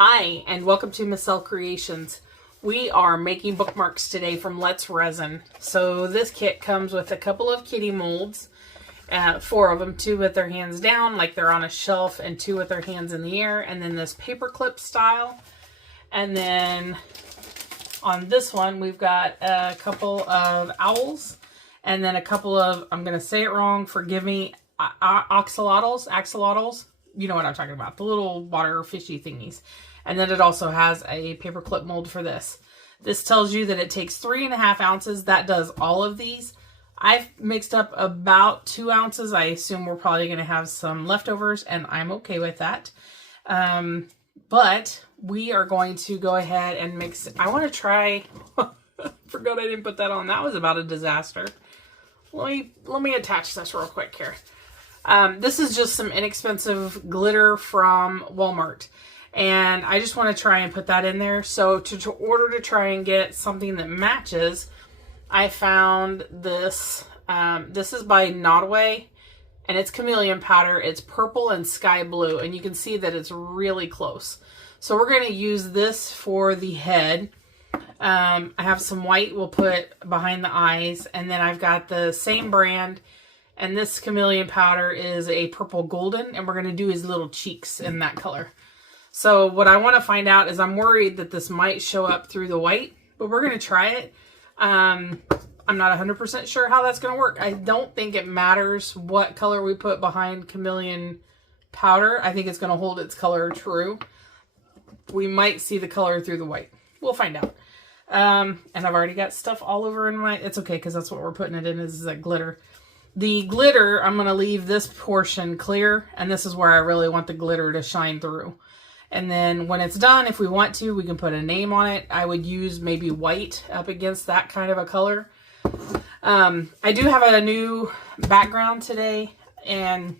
Hi, and welcome to Miss L Creations. We are making bookmarks today from Let's Resin. So this kit comes with a couple of kitty molds, 4 of them, 2 with their hands down like they're on a shelf and 2 with their hands in the air, and then this paper clip style. And then on this one we've got a couple of owls and then a couple of, I'm going to say it wrong, forgive me, axolotls. You know what I'm talking about, the little water fishy thingies. And then it also has a paper clip mold for this. This tells you that it takes 3.5 ounces. That does all of these. I've mixed up about 2 ounces. I assume we're probably going to have some leftovers, and I'm okay with that. But we are going to go ahead and mix. I want to try. Forgot I didn't put that on. That was about a disaster. Let me attach this real quick here. This is just some inexpensive glitter from Walmart. And I just want to try and put that in there. So to order to try and get something that matches, I found this. This is by Nodaway, and it's Chameleon powder. It's purple and sky blue, and you can see that it's really close. So we're going to use this for the head. I have some white we'll put behind the eyes, and then I've got the same brand. And this Chameleon powder is a purple golden, and we're going to do his little cheeks in that color. So what I want to find out is, I'm worried that this might show up through the white, but we're going to try it. I'm not 100% sure how that's going to work. I don't think it matters what color we put behind Chameleon powder. I think it's going to hold its color true. We might see the color through the white. We'll find out. And I've already got stuff all over in my... It's okay, because that's what we're putting it in, is that glitter. The glitter, I'm going to leave this portion clear, and this is where I really want the glitter to shine through. And then when it's done, if we want to, we can put a name on it. I would use maybe white up against that kind of a color. I do have a new background today, and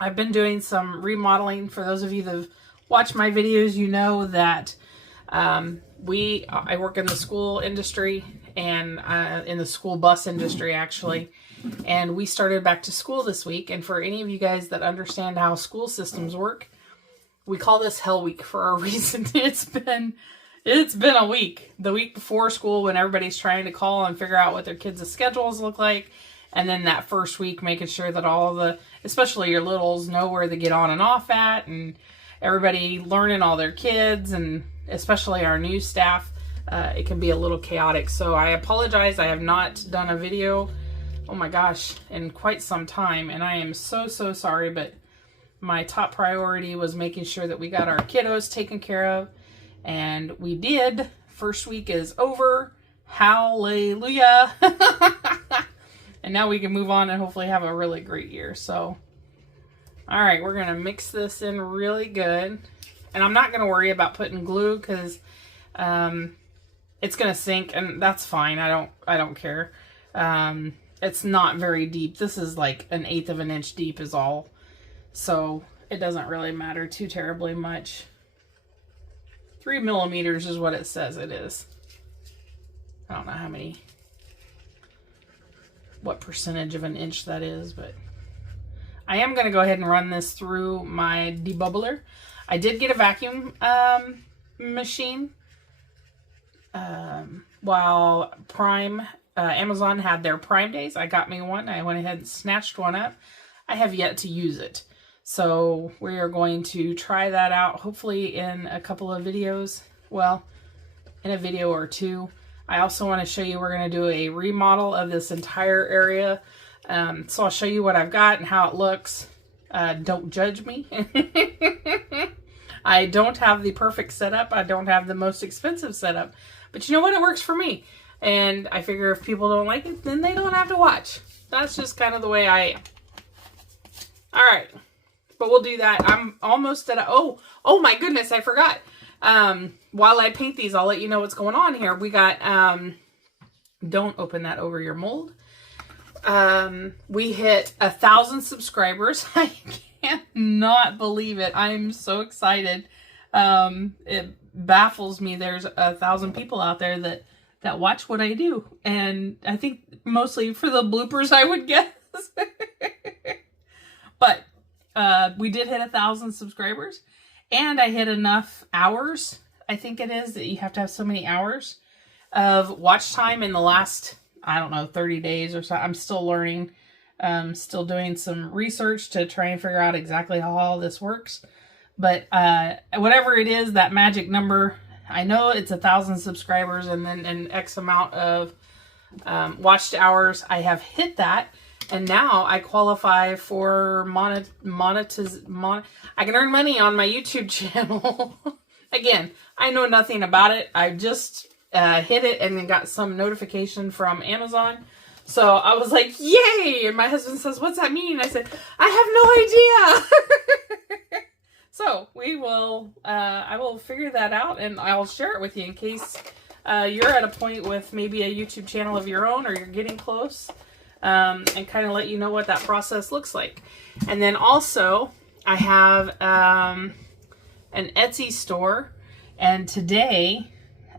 I've been doing some remodeling. For those of you that have watched my videos, you know that I work in the school industry, and in the school bus industry, actually. And we started back to school this week. And for any of you guys that understand how school systems work, we call this Hell Week for a reason. It's been a week. The week before school, when everybody's trying to call and figure out what their kids' schedules look like. And then that first week, making sure that all the, especially your littles, know where they get on and off at. And everybody learning all their kids, and especially our new staff. It can be a little chaotic. So I apologize. I have not done a video, oh my gosh, in quite some time. And I am so sorry, but my top priority was making sure that we got our kiddos taken care of, and we did. First week is over. Hallelujah. And now we can move on and hopefully have a really great year. So, all right, we're going to mix this in really good. And I'm not going to worry about putting glue, because it's going to sink, and that's fine. I don't care. It's not very deep. This is like 1/8 of an inch deep is all. So it doesn't really matter too terribly much. 3 millimeters is what it says it is. I don't know what percentage of an inch that is, but I am going to go ahead and run this through my debubbler. I did get a vacuum machine while Amazon had their Prime days. I got me one. I went ahead and snatched one up. I have yet to use it. So we are going to try that out, hopefully in a couple of videos. Well, in a video or two. I also want to show you, we're going to do a remodel of this entire area. So I'll show you what I've got and how it looks. Don't judge me. I don't have the perfect setup. I don't have the most expensive setup. But you know what? It works for me. And I figure if people don't like it, then they don't have to watch. That's just kind of the way I am. All right. But we'll do that. I'm almost at a... Oh my goodness, I forgot. While I paint these, I'll let you know what's going on here. We got... don't open that over your mold. We hit 1,000 subscribers. I cannot believe it. I'm so excited. It baffles me. There's 1,000 people out there that watch what I do. And I think mostly for the bloopers, I would guess. But we did hit 1,000 subscribers, And I hit enough hours, I think it is, that you have to have so many hours of watch time in the last, I don't know, 30 days or so. I'm still learning, still doing some research to try and figure out exactly how all this works. But whatever it is, that magic number, I know it's 1,000 subscribers and then an X amount of watched hours. I have hit that, and now I qualify for I can earn money on my YouTube channel. Again, I know nothing about it. I just hit it and then got some notification from Amazon. So I was like, yay! And my husband says, what's that mean? I said, I have no idea. So we will, I will figure that out, and I'll share it with you in case you're at a point with maybe a YouTube channel of your own, or you're getting close, and kind of let you know what that process looks like. And then also, I have an Etsy store, and today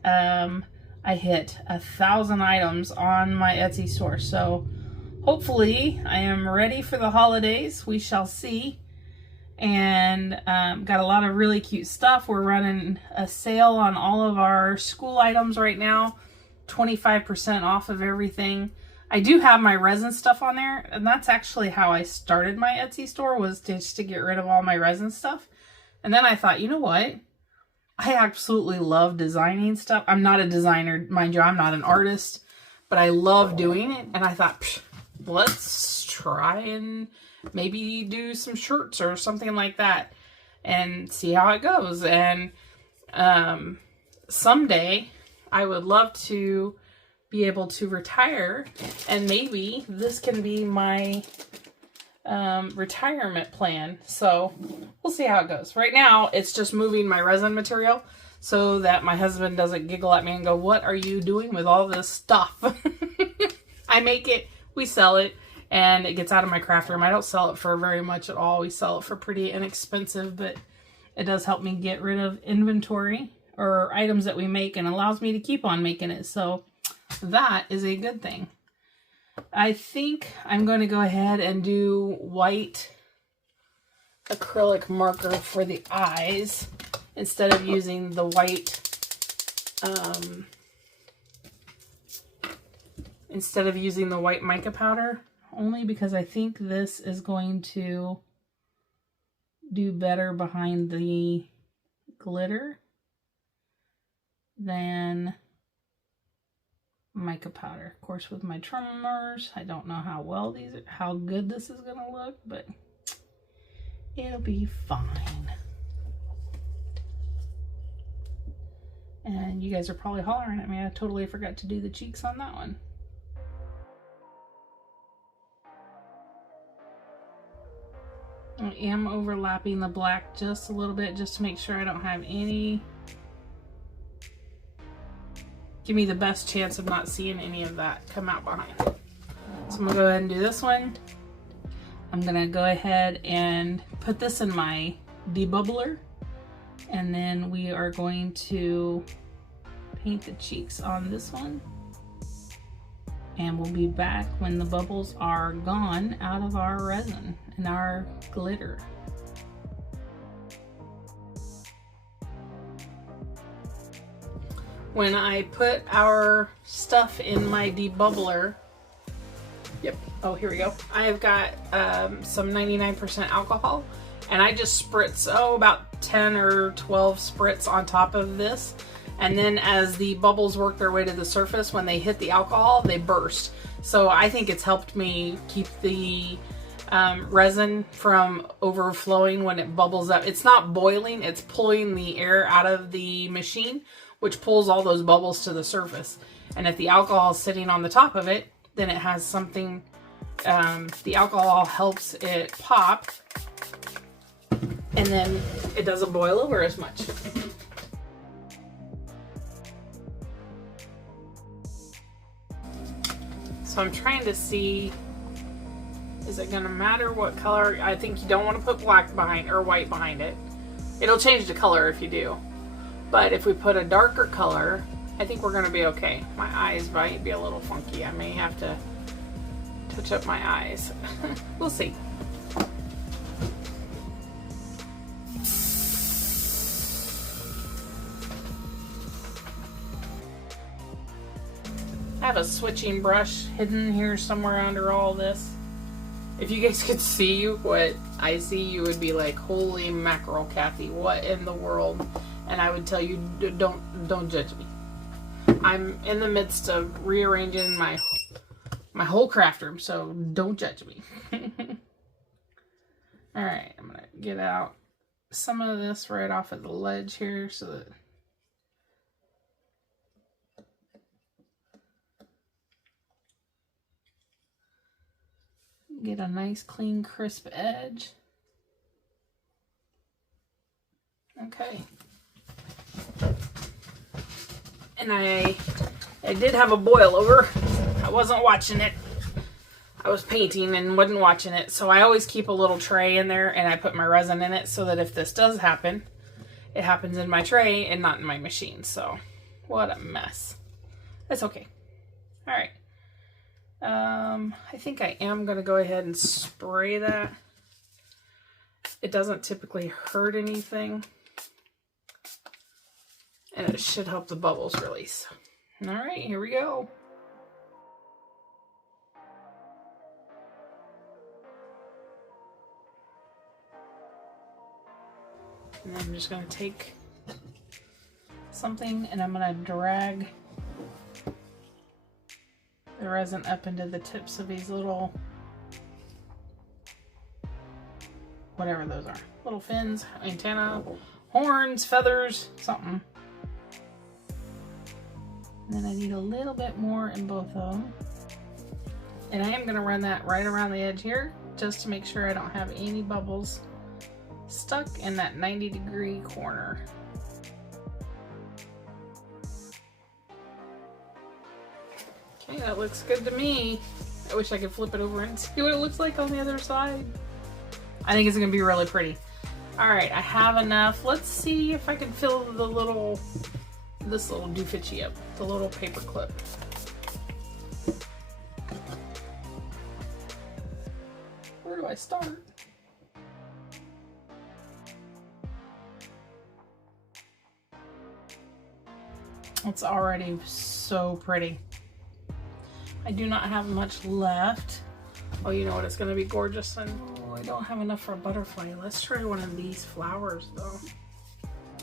I hit 1,000 items on my Etsy store. So hopefully I am ready for the holidays. We shall see. And got a lot of really cute stuff. We're running a sale on all of our school items right now, 25% off of everything. I do have my resin stuff on there, and that's actually how I started my Etsy store, was just to get rid of all my resin stuff. And then I thought, you know what? I absolutely love designing stuff. I'm not a designer, mind you, I'm not an artist, but I love doing it. And I thought, let's try and maybe do some shirts or something like that and see how it goes. And someday I would love to be able to retire, and maybe this can be my retirement plan. So we'll see how it goes. Right now it's just moving my resin material so that my husband doesn't giggle at me and go, what are you doing with all this stuff? I make it, we sell it, and it gets out of my craft room. I don't sell it for very much at all. We sell it for pretty inexpensive, but it does help me get rid of inventory or items that we make, and allows me to keep on making it. So that is a good thing. I think I'm going to go ahead and do white acrylic marker for the eyes instead of using the white mica powder. Only because I think this is going to do better behind the glitter than mica powder. Of course, with my tremors, I don't know how good this is going to look, but it'll be fine. And you guys are probably hollering at me. I totally forgot to do the cheeks on that one. I am overlapping the black just a little bit, just to make sure I don't have any. Give me the best chance of not seeing any of that come out behind. So I'm gonna go ahead and do this one. I'm gonna go ahead and put this in my debubbler, and then we are going to paint the cheeks on this one. And we'll be back when the bubbles are gone out of our resin and our glitter. When I put our stuff in my debubbler, oh, here we go. I've got some 99% alcohol, and I just spritz, about 10 or 12 spritz on top of this. And then as the bubbles work their way to the surface, when they hit the alcohol, they burst. So I think it's helped me keep the resin from overflowing when it bubbles up. It's not boiling, it's pulling the air out of the machine, which pulls all those bubbles to the surface. And if the alcohol is sitting on the top of it, then it has something, the alcohol helps it pop, and then it doesn't boil over as much. So I'm trying to see, is it gonna matter what color? I think you don't want to put black behind or white behind it. It'll change the color if you do. But if we put a darker color, I think we're gonna be okay. My eyes might be a little funky. I may have to touch up my eyes. We'll see. switching brush hidden here somewhere under all this. If you guys could see what I see, you would be like, holy mackerel, Kathy, what in the world? And I would tell you, don't judge me. I'm in the midst of rearranging my whole craft room, so don't judge me. Alright, I'm going to get out some of this right off of the ledge here so that get a nice clean crisp edge. Okay. And I did have a boil over. I wasn't watching it. I was painting and wasn't watching it. So I always keep a little tray in there and I put my resin in it so that if this does happen, it happens in my tray and not in my machine. So what a mess. That's okay. All right. I think I am going to go ahead and spray that. It doesn't typically hurt anything. And it should help the bubbles release. All right, here we go. And I'm just going to take something and I'm going to drag the resin up into the tips of these little, whatever those are, little fins, antenna, horns, feathers, something. And then I need a little bit more in both of them. And I am going to run that right around the edge here just to make sure I don't have any bubbles stuck in that 90-degree corner. Okay, that looks good to me. I wish I could flip it over and see what it looks like on the other side. I think it's going to be really pretty. Alright, I have enough. Let's see if I can fill the little, this little doofitchy up, the little paper clip. Where do I start? It's already so pretty. I do not have much left. Oh, you know what? It's going to be gorgeous. And oh, I don't have enough for a butterfly. Let's try one of these flowers, though.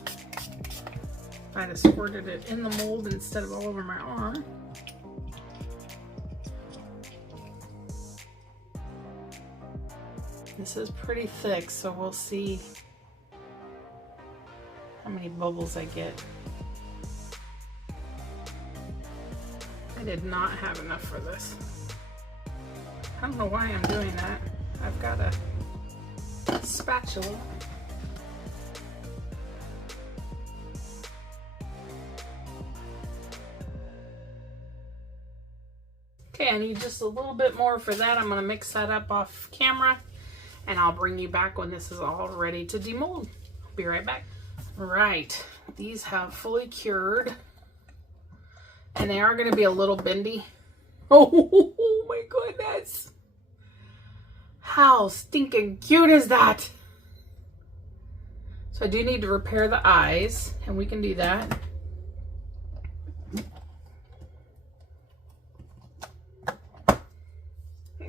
If I'd have squirted it in the mold instead of all over my arm. This is pretty thick, so we'll see how many bubbles I get. I did not have enough for this. I don't know why I'm doing that. I've got a spatula. Okay, I need just a little bit more for that. I'm going to mix that up off camera and I'll bring you back when this is all ready to demold. I'll be right back. Right, these have fully cured. And they are going to be a little bendy. Oh my goodness. How stinking cute is that? So I do need to repair the eyes, and we can do that.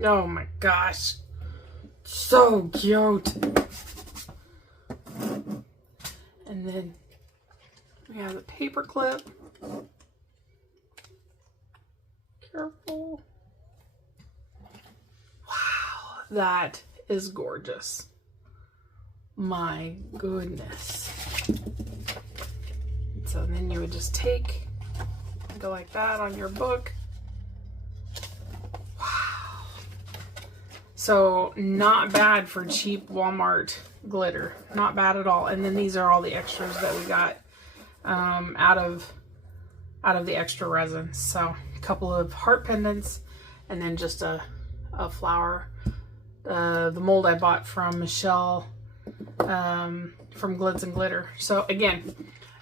Oh my gosh. So cute. And then we have the paper clip. Careful. Wow, that is gorgeous. My goodness. So then you would just go like that on your book. Wow. So not bad for cheap Walmart glitter. Not bad at all. And then these are all the extras that we got out of the extra resin. So a couple of heart pendants and then just a flower. The mold I bought from Michelle from Glids and Glitter. So again,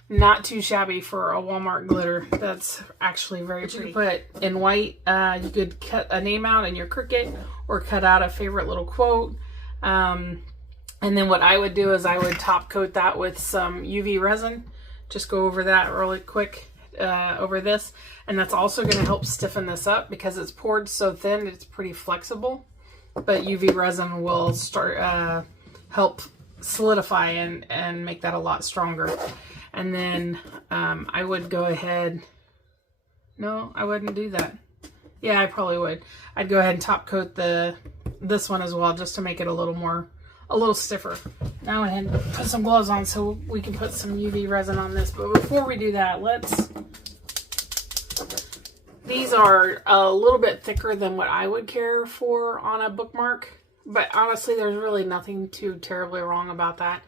not too shabby for a Walmart glitter. That's actually very pretty. You could put in white, you could cut a name out in your Cricut or cut out a favorite little quote. And then what I would do is I would top coat that with some UV resin. Just go over that really quick. over this, and that's also going to help stiffen this up because it's poured so thin. It's pretty flexible, but UV resin will start help solidify and make that a lot stronger. And then I would go ahead. No, I wouldn't do that. Yeah, I probably would. I'd go ahead and top coat this one as well, just to make it a little stiffer. Now I had to put some gloves on so we can put some UV resin on this. But before we do that, these are a little bit thicker than what I would care for on a bookmark. But honestly, there's really nothing too terribly wrong about that.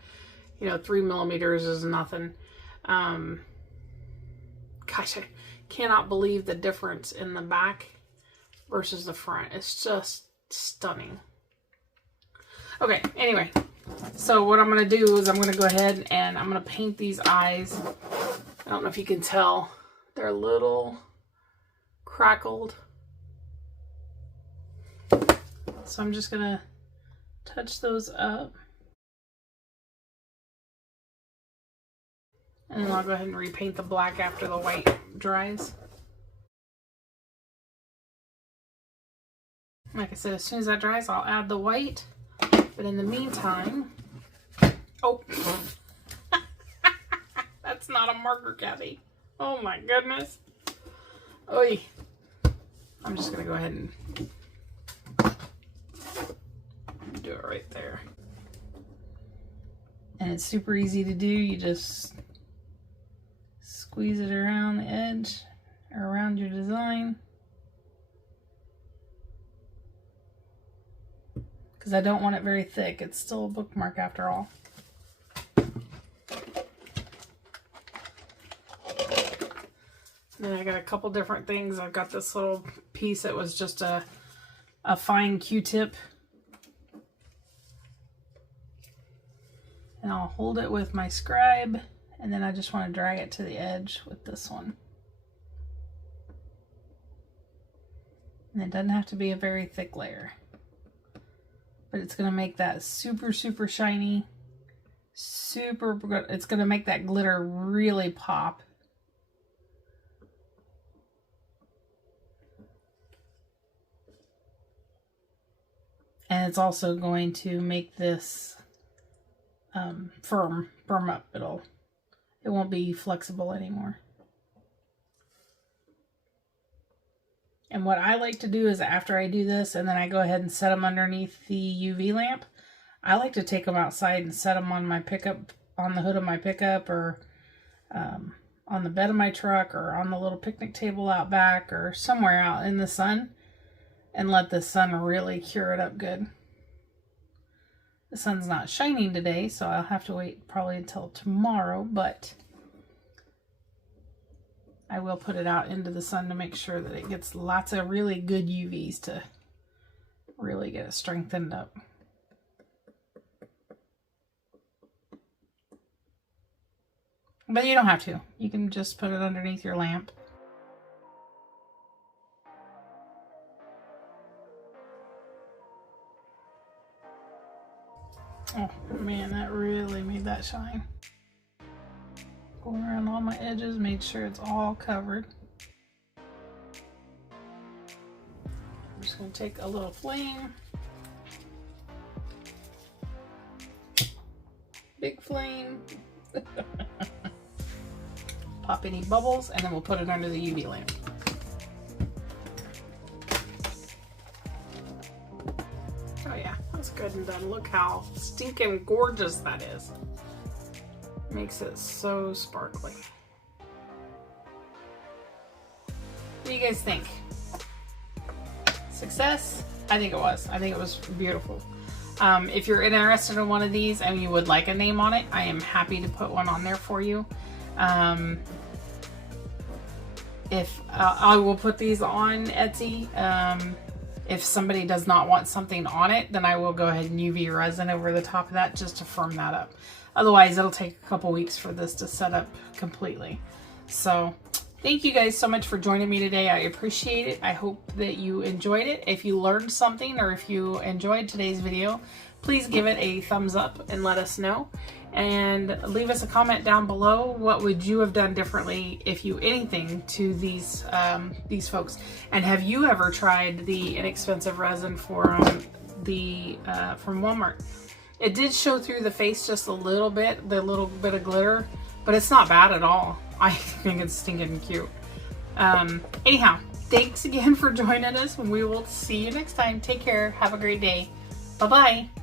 You know, 3 millimeters is nothing. Gosh, I cannot believe the difference in the back versus the front. It's just stunning. Okay, anyway, so what I'm going to do is I'm going to go ahead and I'm going to paint these eyes. I don't know if you can tell. They're a little crackled. So I'm just going to touch those up. And then I'll go ahead and repaint the black after the white dries. Like I said, as soon as that dries, I'll add the white. But in the meantime, oh, that's not a marker, Kathy. Oh my goodness. Oy. I'm just gonna go ahead and do it right there. And it's super easy to do. You just squeeze it around the edge or around your design. Because I don't want it very thick. It's still a bookmark after all. Then I got a couple different things. I've got this little piece that was just a fine Q-tip. And I'll hold it with my scribe. And then I just want to drag it to the edge with this one. And it doesn't have to be a very thick layer. But it's going to make that super, super shiny. Super good. It's going to make that glitter really pop. And it's also going to make this firm up. It won't be flexible anymore. And what I like to do is after I do this and then I go ahead and set them underneath the UV lamp, I like to take them outside and set them on my pickup, on the hood of my pickup, or on the bed of my truck, or on the little picnic table out back, or somewhere out in the sun, and let the sun really cure it up good. The sun's not shining today, so I'll have to wait probably until tomorrow, but I will put it out into the sun to make sure that it gets lots of really good UVs to really get it strengthened up. But you don't have to. You can just put it underneath your lamp. Oh man, that really made that shine. Going around all my edges, made sure it's all covered. I'm just going to take a little flame. Big flame. Pop any bubbles, and then we'll put it under the UV lamp. Oh yeah, that's good and done. Look how stinking gorgeous that is. Makes it so sparkly. What do you guys think? Success? I think it was. I think it was beautiful. If you're interested in one of these and you would like a name on it, I am happy to put one on there for you. If I will put these on Etsy. If somebody does not want something on it, then I will go ahead and UV resin over the top of that just to firm that up. Otherwise, it'll take a couple weeks for this to set up completely. So, thank you guys so much for joining me today. I appreciate it. I hope that you enjoyed it. If you learned something or if you enjoyed today's video, please give it a thumbs up and let us know. And leave us a comment down below. What would you have done differently, if you anything, to these folks? And have you ever tried the inexpensive resin from Walmart? It did show through the face just a little bit, the little bit of glitter, but it's not bad at all. I think it's stinking cute. Anyhow, thanks again for joining us, and we will see you next time. Take care. Have a great day. Bye-bye.